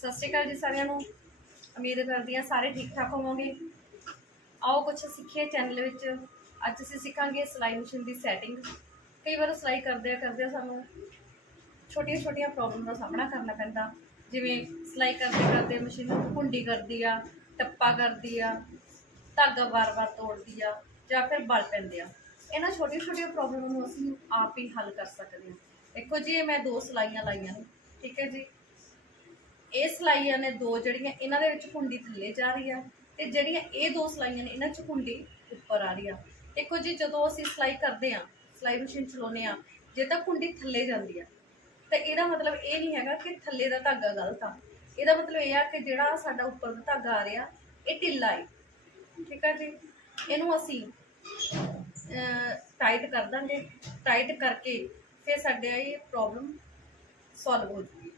ਸਤਿ ਸ਼੍ਰੀ ਅਕਾਲ ਜੀ ਸਾਰਿਆਂ ਨੂੰ। ਉਮੀਦ ਕਰਦੀ ਹਾਂ ਸਾਰੇ ਠੀਕ ਠਾਕ ਹੋਵੋਗੇ। ਆਓ ਕੁਝ ਸਿੱਖੀਏ ਚੈਨਲ ਵਿੱਚ। ਅੱਜ ਅਸੀਂ ਸਿੱਖਾਂਗੇ ਸਿਲਾਈ ਮਸ਼ੀਨ ਦੀ ਸੈਟਿੰਗ ਕਈ ਵਾਰ ਸਿਲਾਈ ਕਰਦੇ ਕਰਦੇ ਸਾਨੂੰ ਛੋਟੀਆਂ ਛੋਟੀਆਂ ਪ੍ਰੋਬਲਮ ਦਾ ਸਾਹਮਣਾ ਕਰਨਾ ਪੈਂਦਾ। ਜਿਵੇਂ ਸਿਲਾਈ ਕਰਦੇ ਕਰਦੇ ਮਸ਼ੀਨ ਕੁੰਡੀ ਕਰਦੀ ਆ, ਟੱਪਾ ਕਰਦੀ ਆ, ਧਾਗਾ ਵਾਰ-ਵਾਰ ਤੋੜਦੀ ਆ ਜਾਂ ਫਿਰ ਬਲ ਪੈਂਦੇ ਆ। ਇਹਨਾਂ ਛੋਟੀਆਂ ਛੋਟੀਆਂ ਪ੍ਰੋਬਲਮ ਨੂੰ ਅਸੀਂ ਆਪ ਹੀ ਹੱਲ ਕਰ ਸਕਦੇ ਹਾਂ। ਦੇਖੋ ਜੀ, ਇਹ ਮੈਂ ਦੋ ਸਿਲਾਈਆਂ ਲਾਈਆਂ ਨੇ। ਠੀਕ ਹੈ ਜੀ? ਇਹ ਸਲਾਈਆਂ ਨੇ ਦੋ ਜਿਹੜੀਆਂ ਇਹਨਾਂ ਦੇ ਵਿੱਚ ਕੁੰਡੀ ਥੱਲੇ ਜਾ ਰਹੀ ਆ ਤੇ ਜਿਹੜੀਆਂ ਇਹ ਦੋ ਸਲਾਈਆਂ ਨੇ ਇਹਨਾਂ 'ਚ ਕੁੰਡੀ ਉੱਪਰ ਆ ਰਹੀ ਆ। ਦੇਖੋ ਜੀ, ਜਦੋਂ ਅਸੀਂ ਸਲਾਈ ਕਰਦੇ ਆ ਸਲਾਈ ਮਸ਼ੀਨ ਚਲਾਉਂਦੇ ਆ ਜੇ ਤਾਂ ਕੁੰਡੀ ਥੱਲੇ ਜਾਂਦੀ ਆ, ਤਾਂ ਇਹਦਾ ਮਤਲਬ ਇਹ ਨਹੀਂ ਹੈਗਾ ਕਿ ਥੱਲੇ ਦਾ ਧਾਗਾ ਗਲਤ ਆ। ਇਹਦਾ ਮਤਲਬ ਇਹ ਆ ਕਿ ਜਿਹੜਾ ਸਾਡਾ ਉੱਪਰ ਦਾ ਧਾਗਾ ਆ ਰਿਹਾ, ਇਹ ਢਿੱਲਾ ਹੈ ਠੀਕ ਆ ਜੀ? ਇਹਨੂੰ ਅਸੀਂ ਟਾਈਟ ਕਰ ਦਾਂਗੇ। ਟਾਈਟ ਕਰਕੇ ਫਿਰ ਸਾਡੇ ਇਹ ਪ੍ਰੋਬਲਮ ਸੋਲਵ ਹੋ ਜੂਗੀ।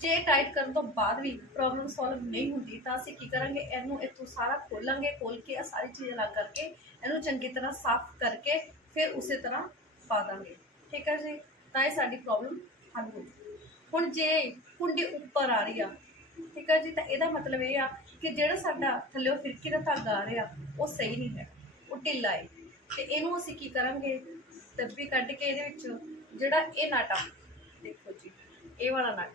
ਜੇ ਟਾਈਟ ਕਰਨ ਤੋਂ ਬਾਅਦ ਵੀ ਪ੍ਰੋਬਲਮ ਸੋਲਵ ਨਹੀਂ ਹੁੰਦੀ, ਤਾਂ ਅਸੀਂ ਕੀ ਕਰਾਂਗੇ? ਇਹਨੂੰ ਇੱਥੋਂ ਸਾਰਾ ਖੋਲਾਂਗੇ ਖੋਲ ਕੇ ਇਹ ਸਾਰੀ ਚੀਜ਼ਾਂ ਅਲੱਗ ਕਰਕੇ ਇਹਨੂੰ ਚੰਗੀ ਤਰ੍ਹਾਂ ਸਾਫ਼ ਕਰਕੇ ਫਿਰ ਉਸੇ ਤਰ੍ਹਾਂ ਪਾ ਦਾਂਗੇ। ਠੀਕ ਹੈ ਜੀ? ਤਾਂ ਇਹ ਸਾਡੀ ਪ੍ਰੋਬਲਮ ਹੱਲ ਹੋ ਜੂਗੀ ਹੁਣ ਜੇ ਕੁੰਡੀ ਉੱਪਰ ਆ ਰਹੀ ਆ, ਠੀਕ ਹੈ ਜੀ? ਤਾਂ ਇਹਦਾ ਮਤਲਬ ਇਹ ਆ ਕਿ ਜਿਹੜਾ ਸਾਡਾ ਥੱਲੇੋਂ ਫਿਰਕੀ ਦਾ ਧਾਗਾ ਆ ਰਿਹਾ, ਉਹ ਸਹੀ ਨਹੀਂ ਹੈ, ਉਹ ਢਿੱਲਾ ਹੈ। ਤੇ ਇਹਨੂੰ ਅਸੀਂ ਕੀ ਕਰਾਂਗੇ? ਤੱਬੀ ਕੱਢ ਕੇ ਇਹਦੇ ਵਿੱਚ ਜਿਹੜਾ ਇਹ ਨਟ ਆ ਦੇਖੋ ਜੀ, ਇਹ ਵਾਲਾ ਨਟ।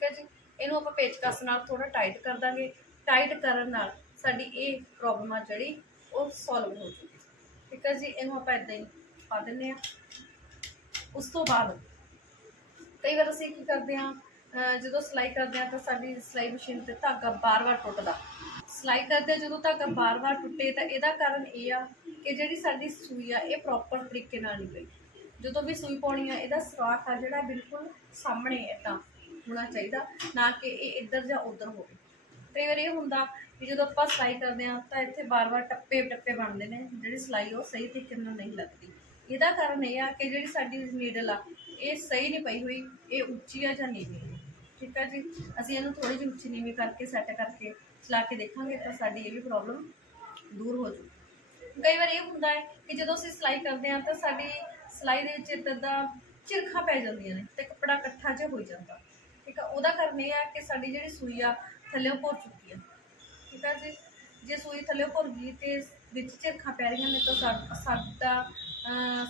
ਠੀਕ ਹੈ ਜੀ। ਇਹਨੂੰ ਆਪਾਂ ਪੇਚਕਸ ਨਾਲ ਥੋੜਾ ਟਾਈਟ ਕਰ ਦਾਂਗੇ। ਟਾਈਟ ਕਰਨ ਨਾਲ ਸਾਡੀ ਇਹ ਪ੍ਰੋਬਲਮ ਆ ਜਿਹੜੀ ਉਹ ਸੋਲਵ ਹੋ ਜੂਗੀ। ਠੀਕ ਹੈ ਜੀ, ਇਹਨੂੰ ਆਪਾਂ ਇਦਾਂ ਹੀ ਪਾ ਦਿੰਨੇ ਆ ਉਸ ਤੋਂ ਬਾਅਦ ਕਈ ਵਾਰ ਅਸੀਂ ਕੀ ਕਰਦੇ ਆ ਜਦੋਂ ਸਿਲਾਈ ਕਰਦੇ ਆ ਤਾਂ ਸਾਡੀ ਸਿਲਾਈ ਮਸ਼ੀਨ ਤੇ ਧਾਗਾ ਬਾਰ-ਬਾਰ ਟੁੱਟਦਾ। ਸਿਲਾਈ ਕਰਦੇ ਜਦੋਂ ਧਾਗਾ ਬਾਰ-ਬਾਰ ਟੁੱਟੇ ਤਾਂ ਇਹਦਾ ਕਾਰਨ ਇਹ ਆ ਕਿ ਜਿਹੜੀ ਸਾਡੀ ਸੂਈ ਆ, ਇਹ ਪ੍ਰੋਪਰ ਤਰੀਕੇ ਨਾਲ ਨਹੀਂ ਪਈ। ਜਦੋਂ ਵੀ ਸੂਈ ਪਾਉਣੀ ਆ, ਇਹਦਾ ਸਰਾਖ ਆ ਜਿਹੜਾ ਬਿਲਕੁਲ ਸਾਹਮਣੇ ਏਦਾਂ। ਹੋਣਾ ਚਾਹੀਦਾ, ਨਾ ਕਿ ਇਹ ਇੱਧਰ ਜਾਂ ਉੱਧਰ ਹੋਵੇ। ਕਈ ਵਾਰ ਇਹ ਹੁੰਦਾ ਕਿ ਜਦੋਂ ਆਪਾਂ ਸਿਲਾਈ ਕਰਦੇ ਆ ਤਾਂ ਇੱਥੇ ਬਾਰ-ਬਾਰ ਟੱਪੇ ਟੱਪੇ ਬਣਦੇ ਨੇ, ਜਿਹੜੀ ਸਿਲਾਈ ਉਹ ਸਹੀ ਤਰੀਕੇ ਨਾਲ ਨਹੀਂ ਲੱਗਦੀ। ਇਹਦਾ ਕਾਰਨ ਇਹ ਆ ਕਿ ਜਿਹੜੀ ਸਾਡੀ ਨੀਡਲ ਆ, ਇਹ ਸਹੀ ਨਹੀਂ ਪਈ ਹੋਈ, ਇਹ ਉੱਚੀ ਆ ਜਾਂ ਨੀਵੀਂ? ਠੀਕ ਆ ਜੀ? ਅਸੀਂ ਇਹਨੂੰ ਥੋੜੀ ਜਿਹੀ ਉੱਚੀ ਨੀਵੀਂ ਕਰਕੇ ਸੈੱਟ ਕਰਕੇ ਚਲਾ ਕੇ ਦੇਖਾਂਗੇ ਤਾਂ ਸਾਡੀ ਇਹ ਵੀ ਪ੍ਰੋਬਲਮ ਦੂਰ ਹੋ ਜੂ। ਕਈ ਵਾਰ ਇਹ ਹੁੰਦਾ ਹੈ ਕਿ ਜਦੋਂ ਅਸੀਂ ਸਿਲਾਈ ਕਰਦੇ ਹਾਂ ਤਾਂ ਸਾਡੀ ਸਿਲਾਈ ਦੇ ਵਿੱਚ ਇੱਦਾਂ ਦਾ ਚਿਰਖਾਂ ਪੈ ਜਾਂਦੀਆਂ ਨੇ ਤੇ ਕੱਪੜਾ ਇਕੱਠਾ ਜਿਹਾ ਹੋ ਜਾਂਦਾ। ਠੀਕ ਆ, ਉਹਦਾ ਕਾਰਨ ਇਹ ਆ ਕਿ ਸਾਡੀ ਜਿਹੜੀ ਸੂਈ ਆ, ਥੱਲੇ ਭੁਰ ਚੁੱਕੀ ਆ। ਠੀਕ ਆ ਜੀ? ਜੇ ਸੂਈ ਥੱਲੇ ਭੁਰ ਗਈ ਤੇ ਵਿੱਚ ਝਿਰਖਾਂ ਪੈ ਰਹੀਆਂ ਨੇ ਤਾਂ ਸਾਡਾ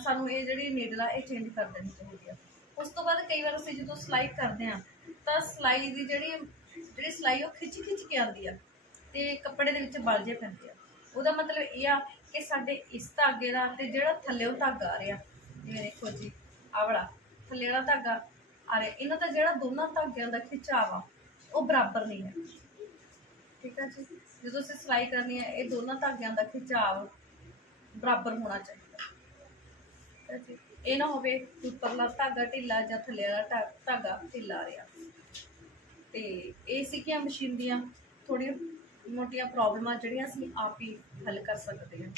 ਸਾਨੂੰ ਇਹ ਜਿਹੜੀ ਨੀਡਲ ਆ ਇਹ ਚੇਂਜ ਕਰ ਦੇਣੀ ਚਾਹੀਦੀ ਆ। ਉਸ ਤੋਂ ਬਾਅਦ ਕਈ ਵਾਰ ਅਸੀਂ ਜਦੋਂ ਸਿਲਾਈ ਕਰਦੇ ਆ, ਤਾਂ ਸਿਲਾਈ ਦੀ ਜਿਹੜੀ ਜਿਹੜੀ ਸਿਲਾਈ ਉਹ ਖਿੱਚ ਖਿੱਚ ਕੇ ਆਉਂਦੀ ਆ ਤੇ ਕੱਪੜੇ ਦੇ ਵਿੱਚ ਬਲ ਜੇ ਪੈਂਦੇ ਆ। ਉਹਦਾ ਮਤਲਬ ਇਹ ਆ ਕਿ ਸਾਡੇ ਇਸ ਧਾਗੇ ਦਾ ਤੇ ਜਿਹੜਾ ਥੱਲੇ ਉਹ ਧਾਗਾ ਆ ਰਿਹਾ, ਜਿਵੇਂ ਦੇਖੋ ਜੀ ਆਵਲਾ ਥੱਲੇ ਵਾਲਾ ਧਾਗਾ ਆ ਰਿਹਾ। ਇਹਨਾਂ ਦਾ ਜਿਹੜਾ ਦੋਨਾਂ ਧਾਗਿਆਂ ਦਾ ਖਿਚਾਵ ਆ ਉਹ ਬਰਾਬਰ ਨਹੀਂ ਹੈ। ਠੀਕ ਹੈ ਜੀ? ਜਦੋਂ ਅਸੀਂ ਸਿਲਾਈ ਕਰਨੀ ਹੈ, ਇਹ ਦੋਨਾਂ ਧਾਗਿਆਂ ਦਾ ਖਿਚਾਵ ਬਰਾਬਰ ਹੋਣਾ ਚਾਹੀਦਾ। ਠੀਕ ਹੈ ਜੀ? ਇਹ ਨਾ ਹੋਵੇ ਉੱਪਰਲਾ ਧਾਗਾ ਢਿੱਲਾ ਜਾਂ ਥੱਲੇ ਵਾਲਾ ਧਾਗਾ ਢਿੱਲਾ ਰਿਹਾ। ਤੇ ਇਹ ਸਿੱਖਿਆ ਮਸ਼ੀਨ ਦੀਆਂ ਥੋੜੀਆਂ ਮੋਟੀਆਂ ਪ੍ਰੋਬਲਮਾਂ ਜਿਹੜੀਆਂ ਅਸੀਂ ਆਪ ਹੀ ਹੱਲ ਕਰ ਸਕਦੇ ਹਾਂ।